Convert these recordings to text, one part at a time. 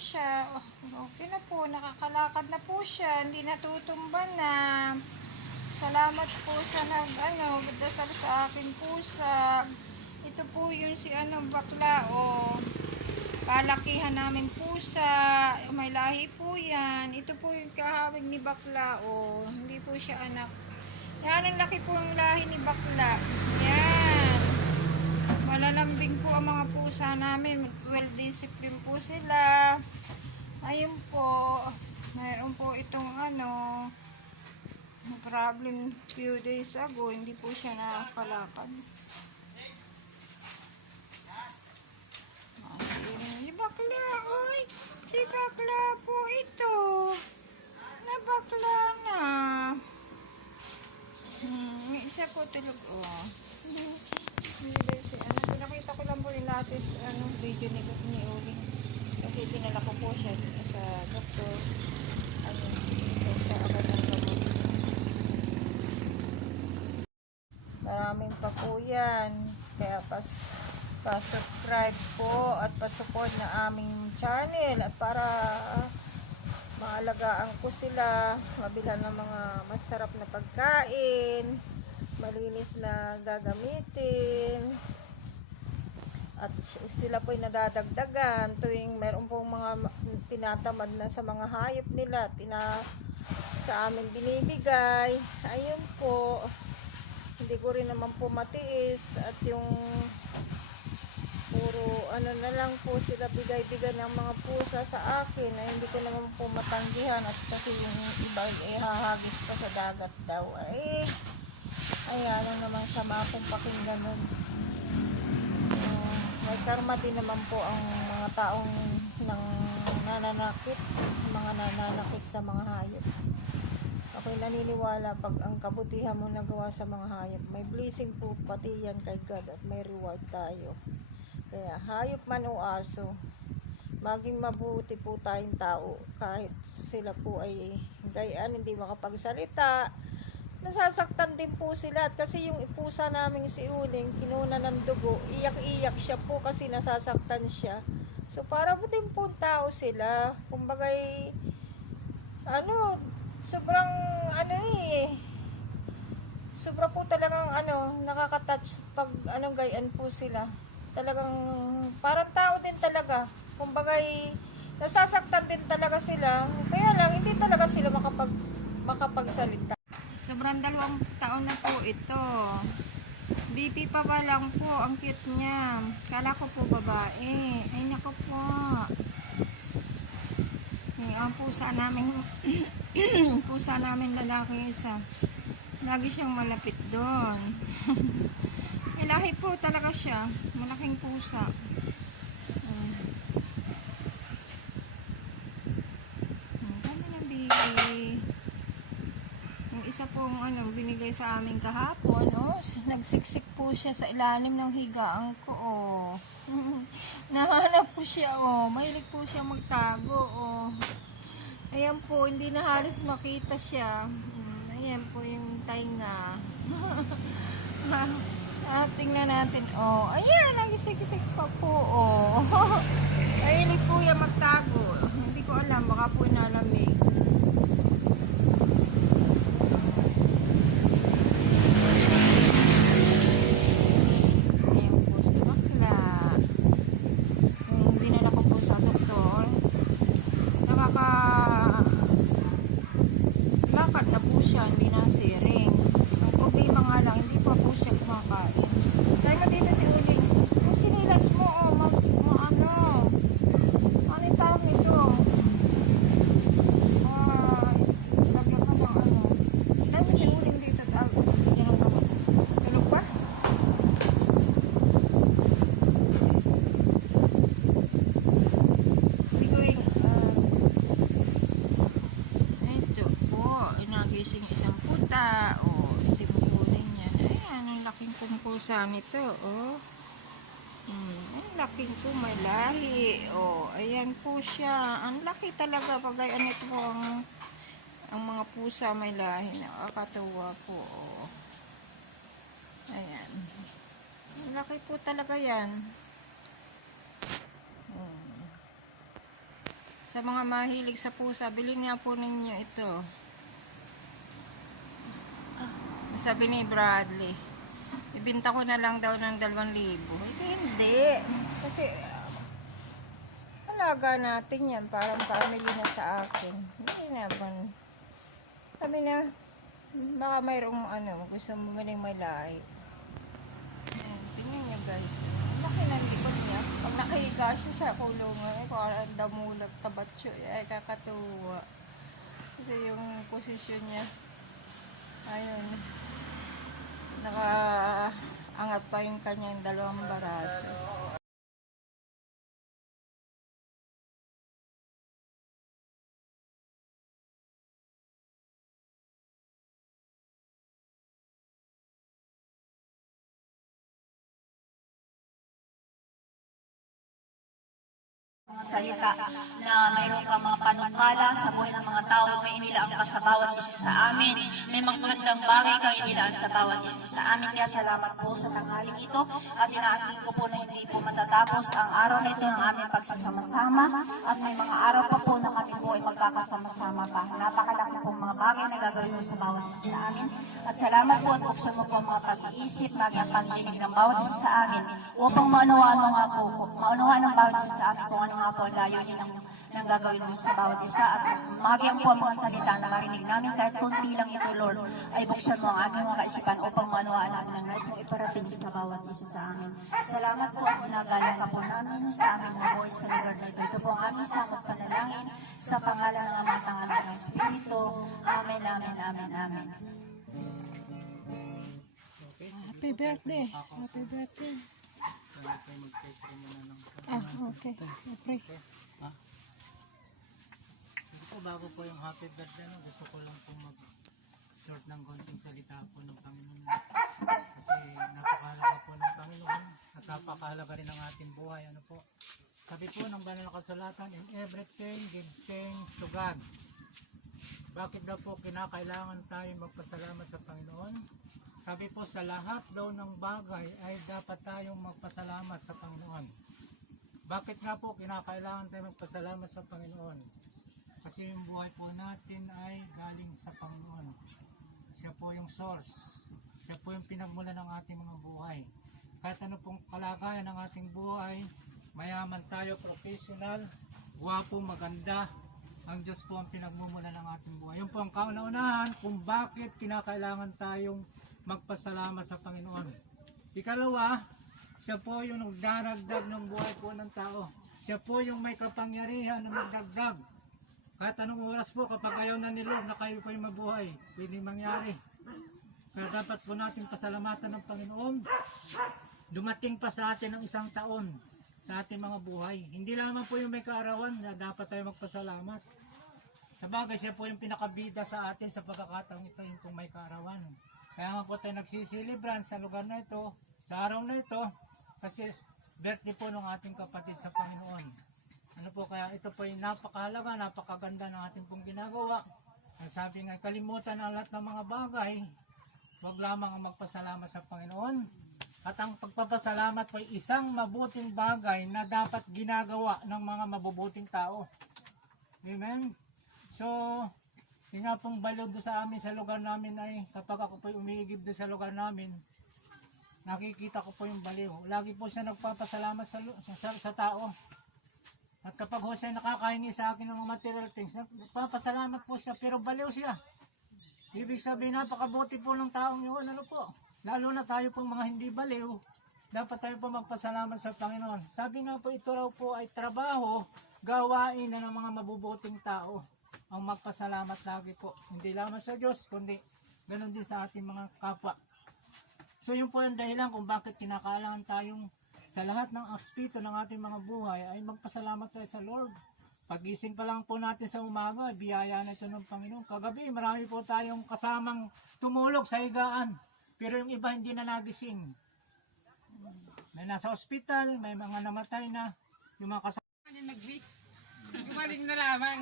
siya. Okay na po, nakakalakad na po siya, hindi natutumba na. Salamat po sa dasal sa akin pusa. Ito po yung si bakla, palakihan namin pusa. May lahi po yan. Ito po yung kahawig ni bakla, hindi po siya anak. Yan, ang laki po ang lahi ni bakla. Yan. Malalambing po ang mga pusa namin. Well disciplined po sila. Ayun po. Mayroon po itong problem few days ago. Hindi po siya nakakalakad. Si bakla, oy. Si bakla po ito. Nabakla na. May isa po tulog, Pinakita ko lang po yung latest video ni Uling. Kasi dinala ko po siya sa doktor. Sa agad ng gamot. Maraming pa po yan. Kaya pa-subscribe po at pa-support na aming channel. At para maalagaan ko sila, mabilhan ng mga masarap na pagkain, malinis na gagamitin, at sila po'y nadadagdagan tuwing meron pong mga tinatamad na sa mga hayop nila, sa amin binibigay. Ayun po, hindi ko rin naman po matiis, at yung puro na lang po sila bigay-bigay ng mga pusa sa akin, ay hindi ko naman po matanggihan. At kasi yung iba hahagis pa sa dagat daw, ayan lang naman sama pong pakinggan nun. So may karma din naman po ang mga taong mga nananakit sa mga hayop. Ako'y naniniwala pag ang kabutihan mo nagawa sa mga hayop, may blessing po pati yan kay God, at may reward tayo. Kaya hayop man o aso, maging mabuti po tayong tao. Kahit sila po ay gayaan, hindi makapagsalita, nasasaktan din po sila. At kasi yung pusa namin si Uling, kinuna ng dugo, iyak-iyak siya po kasi nasasaktan siya. So para mo din po tao sila. Kumbagay sobrang sobra po talagang nakaka-touch pag gayaan po sila. Talagang parang tao din talaga. Kumbagay nasasaktan din talaga sila. Kaya lang hindi talaga sila makapagsalita. Sobrang 2 taon na po ito. BP pa ba lang po. Ang cute niya. Kala ko po babae. Ay nako po. Ang pusa namin pusa namin lalaki isa. Lagi siyang malapit doon. May lahi po talaga siya. Malaking pusa. Ganda na baby. Yung isa pong binigay sa amin kahapon, nagsiksik po siya sa ilalim ng higaan ko, Nahanap po siya, mahilig po siya magtago, Ayan po, hindi na halos makita siya. Ayan po yung tainga. Tingnan natin, ayan, nagisik-isik pa po, Mahilig po yan magtago. Hindi ko alam, baka po inalamig. Lakad na po siya, hindi na siring. Ang problema nga lang, hindi pa po siya kumakain. Dahil mo dito si Uling, yung sinilas mo, ano yung tawag nito? Lagyan ka ng Dahil mo si Uling dito, hindi niya lang naman. Tulog pa? Nagising isang puta, hindi mo kunin yan. Ayan, ang laking pusa nito, ang laking po, may lahi, ayan po siya. Ang laki talaga, pagayan ito po ang mga pusa may lahi. Nakakatawa po, ayan. Ang laki po talaga yan. Sa mga mahilig sa pusa, bilhin niya po ninyo ito. Sabi ni Bradley, ibinta ko na lang daw ng 2,000. Hindi. Kasi alaga natin yan. Parang family na sa akin. Hindi naman. Sabi na, baka mayroong gusto mo maling may lahi. Ayan, tingnan nyo guys. Laki ng likod niya. Pag nakahiga siya sa kulungan, parang damulag tabatso. Ay, kakatuwa. Kasi yung posisyon niya, ayun, nakaangat pa yung kanyang 2 baraso. Salita na mayroon kang mga panukala sa buhay ng mga tao, may inilaan ka sa bawat isa sa amin. May magandang bagay kang inilaan sa bawat isa sa amin. Kaya salamat po sa tanghaling ito at inaating ko po na hindi po matatapos ang araw na ito ng aming pagsasama-sama at may mga araw pa po na kami po ay magkakasama-sama pa. Napakalaki pong mga bagay na gagawin mo sa bawat isa sa amin. At salamat po at buksan mo po ang mga pag-iisip, maging pandinig ng bawat isa sa amin upang maunawaan mo nga po, maunawaan ng bawat isa sa amin kung ano nga po ang layunin ng gagawin mo sa bawat isa at maging po ang mga salita na marinig namin kahit kunti lang ito, Lord, ay buksan mo ang aming mga kaisipan upang maunawaan namin ang nais mong iparating sa bawat isa sa amin. Salamat po at ginagalang ka po namin sa aming mga buhay sa lugar na ito. Ito po ang aming samot panalangin sa pangalan ng Ama, ng Anak, ng Espiritu. Amen, amen, amen, amen. Happy birthday. Happy birthday. Okay. Pray. Ito bago po yung happy birthday, gusto ko lang po mag-short ng konting salita po ng Panginoon. Kasi napakahalaga po ng Panginoon at napakahalaga rin ng ating buhay. Ano po? Sabi po ng banal na kasulatan, in everything give thanks to God. Bakit daw po kinakailangan tayo magpasalamat sa Panginoon? Sabi po sa lahat daw ng bagay ay dapat tayong magpasalamat sa Panginoon. Bakit nga po kinakailangan tayo magpasalamat sa Panginoon? Kasi yung buhay po natin ay galing sa Panginoon. Siya po yung source. Siya po yung pinagmula ng ating mga buhay. Kahit ano pong kalagayan ng ating buhay, mayaman tayo, professional, gwapo, maganda, ang Diyos po ang pinagmumula ng ating buhay. Yun po ang kauna-unahan kung bakit kinakailangan tayong magpasalamat sa Panginoon. Ikalawa, siya po yung nagdaragdag ng buhay po ng tao. Siya po yung may kapangyarihan na magdagdag. Kahit anong oras po, kapag ayaw na ni Lord na kayo po yung mabuhay, pwede mangyari. Kaya dapat po natin pasalamatan ng Panginoon. Dumating pa sa atin ng 1 taon sa ating mga buhay. Hindi lamang po yung may kaarawan na dapat tayo magpasalamat. Sabagay, siya po yung pinakabida sa atin sa pagkakataong ito yung kung may kaarawan. Kaya nga po tayo nagsisilibran sa lugar na ito, sa araw na ito, kasi birthday po ng ating kapatid sa Panginoon. Ano po, kaya ito po yung napakahalaga, napakaganda ng ating pong ginagawa. Ang sabi nga, kalimutan ang lahat ng mga bagay, huwag lamang ang magpasalamat sa Panginoon. At ang pagpapasalamat po ay isang mabuting bagay na dapat ginagawa ng mga mabubuting tao. Amen? So, yung nga pong baliw doon sa amin sa lugar namin ay kapag ako po umiigib doon sa lugar namin, nakikita ko po yung baliw. Lagi po siya nagpapasalamat sa tao. At kapag ho siya nakakahingi sa akin ng mga material things, nagpapasalamat po siya pero baliw siya. Ibig sabihin napakabuti po ng taong yun. Ano po? Lalo na tayo pong mga hindi baliw, dapat tayo po magpasalamat sa Panginoon. Sabi nga po ito raw po ay trabaho, gawain na ng mga mabubuting tao. Ang magpasalamat lagi po. Hindi lamang sa Diyos, kundi ganun din sa ating mga kapwa. So yun po yung dahilan kung bakit kinakailangan tayong sa lahat ng aspito ng ating mga buhay ay magpasalamat tayo sa Lord. Pagising pa lang po natin sa umaga, biyaya na ito ng Panginoon. Kagabi, marami po tayong kasamang tumulog sa higaan. Pero yung iba hindi na nagising. May nasa ospital, may mga namatay na. Yung mga kasama. Gumaling na lamang.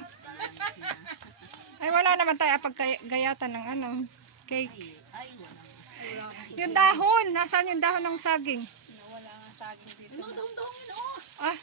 Ay, wala naman tayo paggayatan ng cake. Yung dahon, nasaan yung dahon ng saging? Wala nga saging dito. Ah,